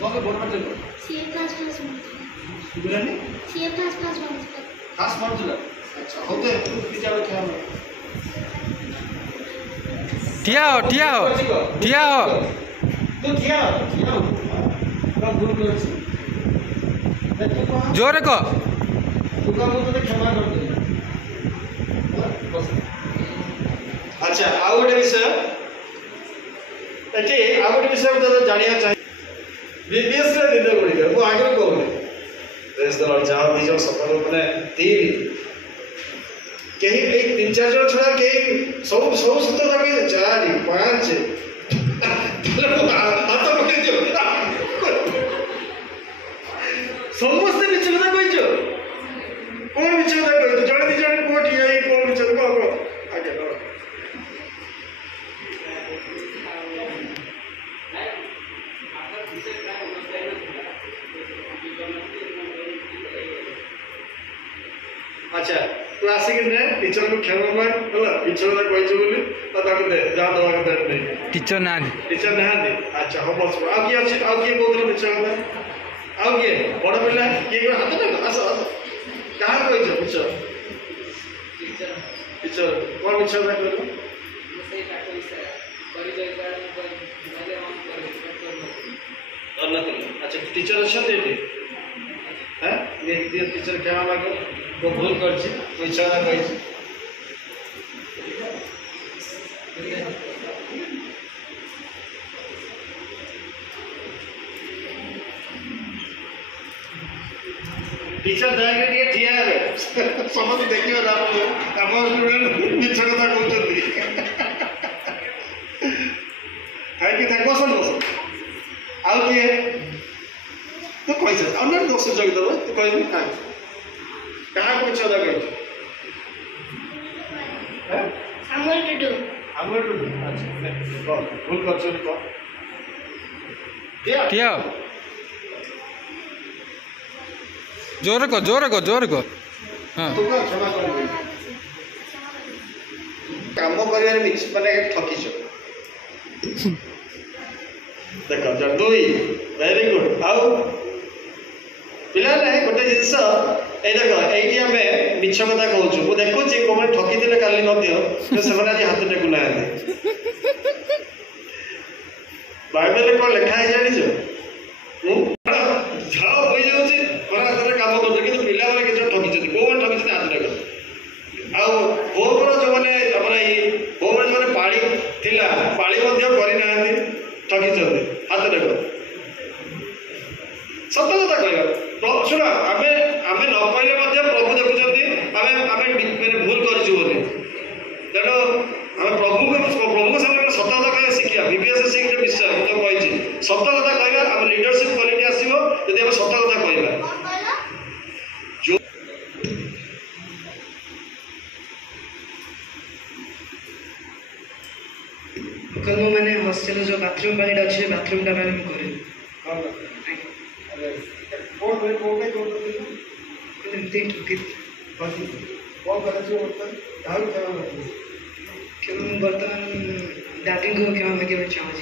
कौन बोर्ड में चलो सीए क्लास बिलानी सीए क्लास खास पढ़ुला अच्छा होते टीचर क्या हो ठिया हो ठिया हो ठिया हो तो ठिया हो का भूल कर जोरे को तू का मुझे तो क्षमा कर दे अच्छा आ गोटे विषय एटी आ गोटे विषय तो जानिया चाहिए बीबीएस रे दिन गुडी मु आगे कहूनी प्रेस द लॉर्ड जहां भी जो सफल माने तीन कहीं एक तीन चार जन छड़ा कहीं सब सत्य लगे चार पांच हाथ पकड़ दियो समस्त मिछ କଥା କହିଛ कोन मिछ କଥା କହିଛ जण दी जण कोठी आई कोन मिछ को आगे लो अच्छा तू आसिक ने टीचर को खेलवा मान होला टीचर ना कहछ बोली तो ताको दे जा दवा के दे नहीं टीचर ना अच्छा हो बस आ की अछि आ की बोतल टीचर ना आ की बड़ पिला की हाथ ना आस कहां कहछ टीचर टीचर कोन टीचर ना कहलो से काटो विषय करि जाय पहले हम कर अच्छा टीचर अच्छा दे हैं ये टीचर क्या मांगो को भूल करछि कोई इशारा कहिछि टीचर दागे के ठिया रे समझ देखियो ना हम स्टूडेंट मिछ कथा कहउछथि है कि देखो सन आउ के तो कहछ अन्य दोष जग दबो तो कहबी का कहाँ को इच्छा लगे Samuel to do. अच्छा भूल कर चली को ठिया हो जोरे को हां तू का क्षमा कर दे काम करियार मिक्स माने ठकी छ देखो जब दुई वेरी गुड आउ पिला ने गोटे जिंस ए देखो एटी हमें मिछ कथा कहउछु मु देखुची कोमे ठकी दिले काली नदियो तो सेमना आज हाथ टेकु ना बाइबल को लिखा है जानि छ झाओ होई जाउची परा करे काम करछ कि पिला वाला के ठकी छथि कोमे ठकी छथि हाथ टेकु आउ होमर जो माने हमरा ई होमर माने पाळी थिला पाळी मध्ये करि नाहंती ठकी छथि हाथ टेकु सत्य कथा कहला सुन आमे आमे न कहले मध्ये प्रभु देखुछथि आमे आमे माने भूल करछु बोली तेनो आमे प्रभु के सामने सत्य कथा कहले शिखिया बीबीएस शिखिया विश्वास तो कहिछि सत्य कथा कहला हम लीडरशिप क्वालिटी आसीबो यदि हम सत्य कथा कहला जो कल मैंने हॉस्टल जो बाथरूम पानी अच्छे बाथरूम टा मैंने करे कौन में एमती ठुकी कौन करे जो मतलब क्यों बर्तमान दादी को क्या मैं क्या चाहूँ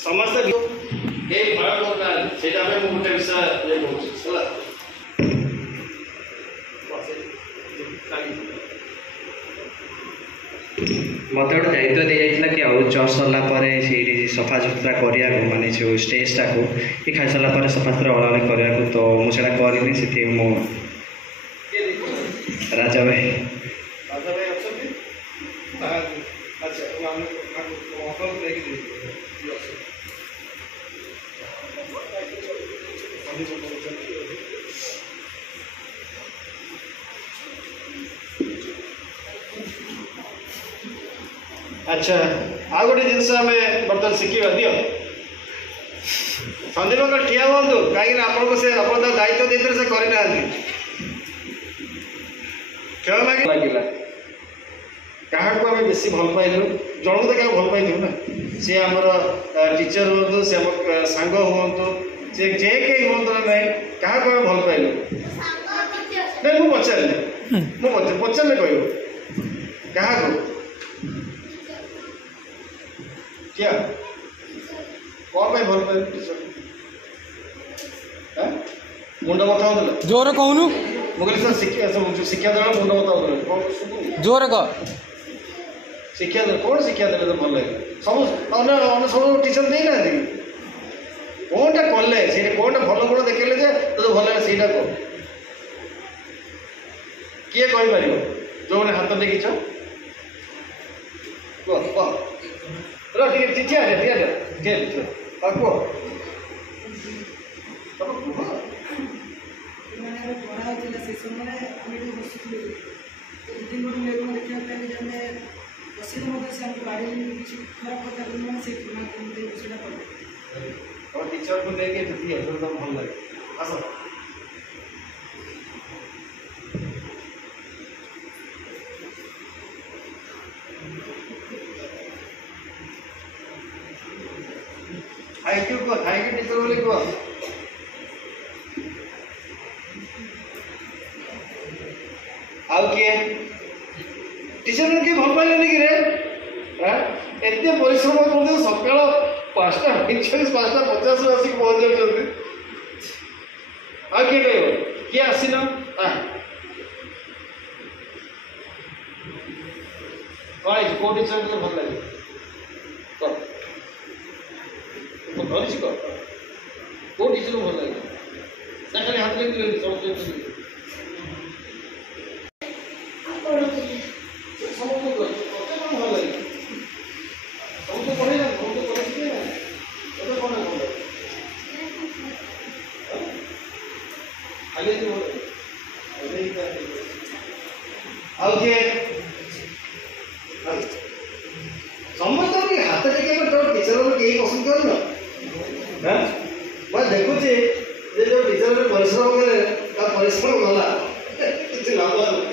समस्त ए भय करना सेटा में मु गुटे विषय ये बोलछ होला मत गोटे दायित्व दी जाइए कि चर्च सरला सफा सुतरा करा माने जो स्टेजटा को कि खाई सारा सफा सुतरा ओलाओली करा तो मुझे करनी से मो राजा भाई अच्छा आ गोटे जिनस आम बर्तमान शिखा दियो संदीप अंकल ठिया हूँ कहीं आपको से दायित्व देते से करना खेल लगे क्या आम बेसी भल पाइलु जन तो क्या भल पाइलु ना सी आमर टीचर हूँ सी आम सांग हूँ सी जे कहीं हूँ ना क्या भल पाइलु नहीं मुझे पचारे पचारे कह क्या क्या कौन भाई भल पाए टीचर मुंड बता होता जोर कहूनु मुझे सर शिक्षा देना मुंड बता होता जोर कह शिक्षा दे कौन शिक्षा देले तो भल लगे सब अन्य सब टीचर नहीं ना कौनटा कले से कौनटा भल गुण देखले जे तो भल लगे ସେଇଟା कह किए कहि परियो जो ने हाथ देखिछ कह कह रो ठीक चिचिया रे ठीक है कह से समय देखा बस गाड़ी किसी खराब कथा से और टीचर को लेके जति है तो भल लगे आस थैंक यू टीचर बोले को आउ किए टीचर ने किए भल पाइले कि रे एते परिश्रम करते सकाल 5टा 50 आसिक पहुंच जाते आ किए कह किए आसीन कौन कौ टीचर तुझे भल लगे कह धरी कह कौ टीचर भल लगे खाली हाथ लेके समझ समस्त हाथ टेक टीचर कहीं पसंद कर देखुचे जो टीचर परिश्रम कले परिश्रम गला कि लाभ